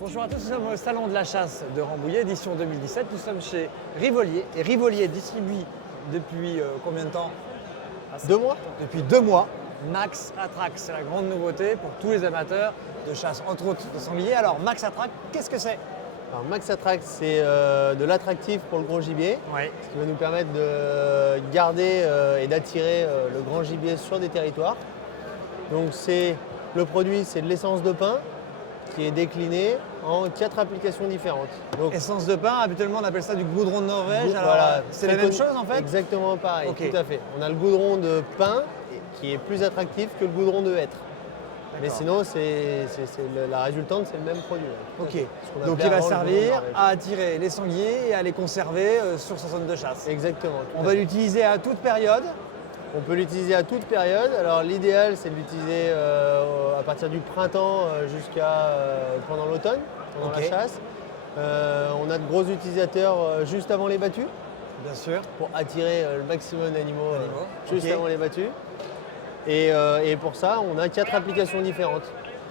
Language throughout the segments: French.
Bonjour à tous, nous sommes au Salon de la Chasse de Rambouillet, édition 2017. Nous sommes chez Rivolier et Rivolier distribue depuis combien de temps? 2 mois. Depuis 2 mois, Max Attract. C'est la grande nouveauté pour tous les amateurs de chasse, entre autres de sanglier. Alors Max Attract, qu'est-ce que c'est? Alors Max Attract, c'est de l'attractif pour le gros gibier, Oui. ce qui va nous permettre de garder et d'attirer le grand gibier sur des territoires. Donc le produit, c'est de l'essence de pin qui est déclinée en 4 applications différentes. Donc, Essence de pin, habituellement on appelle ça du goudron de Norvège. Alors, voilà, c'est la même chose en fait? Exactement pareil, Ok. tout à fait. On a le goudron de pin qui est plus attractif que le goudron de hêtre. Mais sinon, la résultante, c'est le même produit. Ok, Ce qu'on donc appelait il va avant le goudron de servir Norvège. à attirer les sangliers et à les conserver sur sa zone de chasse. Exactement. On va l'utiliser à toute période. On peut l'utiliser à toute période. Alors l'idéal, c'est de l'utiliser à partir du printemps jusqu'à pendant l'automne, pendant Ok. la chasse. On a de gros utilisateurs juste avant les battues Bien sûr. pour attirer le maximum d'animaux juste Ok. avant les battues. Et pour ça, on a 4 applications différentes.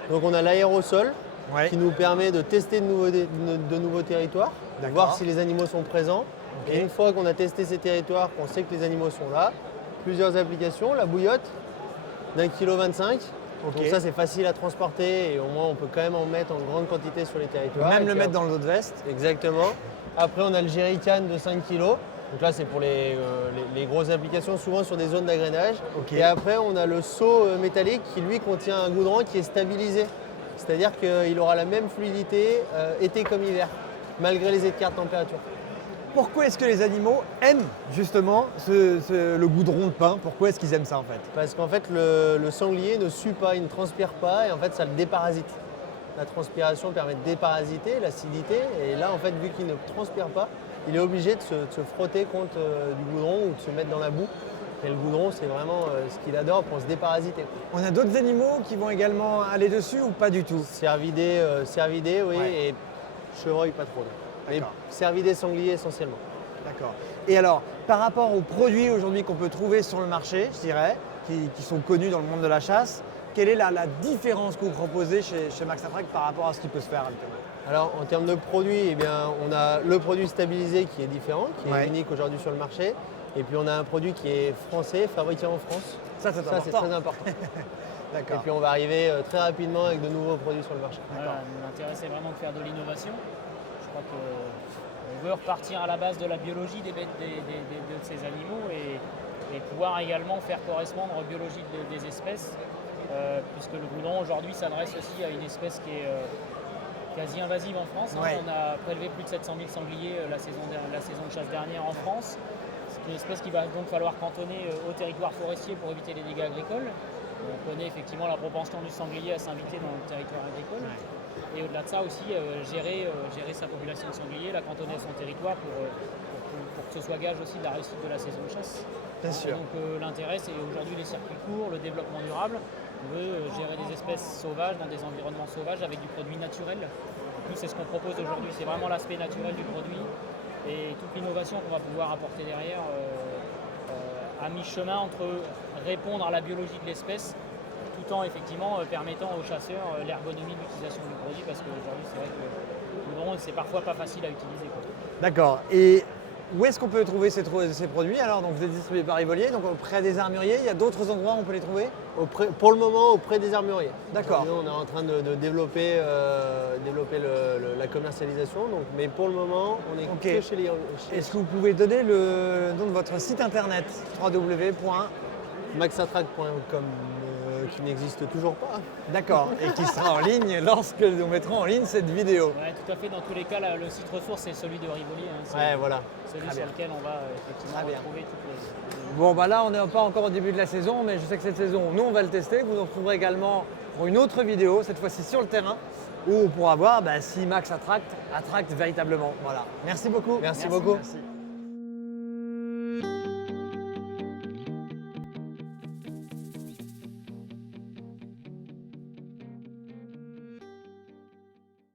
Donc on a l'aérosol Ouais. qui nous permet de tester de nouveaux territoires, de D'accord. voir si les animaux sont présents. Ok. Et une fois qu'on a testé ces territoires, qu'on sait que les animaux sont là, plusieurs applications, la bouillotte d'1,25 kg. Ok. Donc ça c'est facile à transporter et au moins on peut quand même en mettre en grande quantité sur les territoires. Même Et le puis mettre dans le dos de veste. Exactement. Après on a le jerrycan de 5 kg. Donc là c'est pour les grosses applications, souvent sur des zones d'agrénage. Ok. Et après on a le seau métallique qui lui contient un goudron qui est stabilisé. C'est-à-dire qu'il aura la même fluidité été comme hiver, malgré les écarts de température. Pourquoi est-ce que les animaux aiment justement le goudron de pin? Pourquoi est-ce qu'ils aiment ça en fait? Parce qu'en fait, le sanglier ne sue pas, il ne transpire pas et en fait, ça le déparasite. La transpiration permet de déparasiter l'acidité et là, en fait, vu qu'il ne transpire pas, il est obligé de se frotter contre du goudron ou de se mettre dans la boue. Et le goudron, c'est vraiment ce qu'il adore pour se déparasiter. On a d'autres animaux qui vont également aller dessus ou pas du tout? Cervidés, oui, Ouais. et chevreuil, pas trop. Mais D'accord. cervidés, sangliers essentiellement. D'accord. Et alors, par rapport aux produits aujourd'hui qu'on peut trouver sur le marché, je dirais, qui sont connus dans le monde de la chasse, quelle est la différence que vous proposez chez Max Attract par rapport à ce qui peut se faire habituellement? Alors en termes de produits, eh bien, on a le produit stabilisé qui est différent, qui Ouais. est unique aujourd'hui sur le marché. Et puis on a un produit qui est français, fabriqué en France. Ça, c'est Ça, c'est important. très important. Et D'accord. puis on va arriver très rapidement avec de nouveaux produits sur le marché. Voilà, l'intérêt c'est vraiment de faire de l'innovation. Je crois qu'on veut repartir à la base de la biologie des bêtes, de ces animaux et pouvoir également faire correspondre aux biologies des espèces, puisque le goudron aujourd'hui s'adresse aussi à une espèce qui est quasi invasive en France. Ouais. On a prélevé plus de 700 000 sangliers la saison de chasse dernière en France. C'est une espèce qui va donc falloir cantonner au territoire forestier pour éviter les dégâts agricoles. On connaît effectivement la propension du sanglier à s'inviter dans le territoire agricole. Et au-delà de ça aussi, gérer sa population de sangliers, la cantonner à son territoire pour que ce soit gage aussi de la réussite de la saison de chasse. Bien sûr. Et donc l'intérêt, c'est aujourd'hui les circuits courts, le développement durable. On veut gérer des espèces sauvages dans des environnements sauvages avec du produit naturel. Nous, c'est ce qu'on propose aujourd'hui, c'est vraiment l'aspect naturel du produit et toute l'innovation qu'on va pouvoir apporter derrière à mi-chemin entre répondre à la biologie de l'espèce tout en effectivement permettant aux chasseurs l'ergonomie d'utilisation du produit parce qu'aujourd'hui c'est vrai que le goudron c'est parfois pas facile à utiliser, quoi. D'accord. Et où est-ce qu'on peut trouver ces produits alors? Donc vous êtes distribué par Rivolier, donc auprès des armuriers, il y a d'autres endroits où on peut les trouver? Pour le moment, auprès des armuriers. D'accord. Nous, on est en train de développer, la commercialisation, donc, mais pour le moment, on est Ok. que chez les... Est-ce que vous pouvez donner le nom de votre site internet? www. maxattract.com qui n'existe toujours pas. D'accord, et qui sera en ligne lorsque nous mettrons en ligne cette vidéo. Ouais, tout à fait, dans tous les cas le site ressource c'est celui de Rivolier, hein. C'est Ouais, voilà. celui Très sur bien. lequel on va effectivement Très bien. retrouver toutes les... Bon, bah là, on n'est pas encore au début de la saison, mais je sais que cette saison, nous, on va le tester. Vous nous retrouverez également pour une autre vidéo, cette fois-ci sur le terrain, où on pourra voir si Max attract véritablement. Voilà. Merci beaucoup. Merci beaucoup. Merci.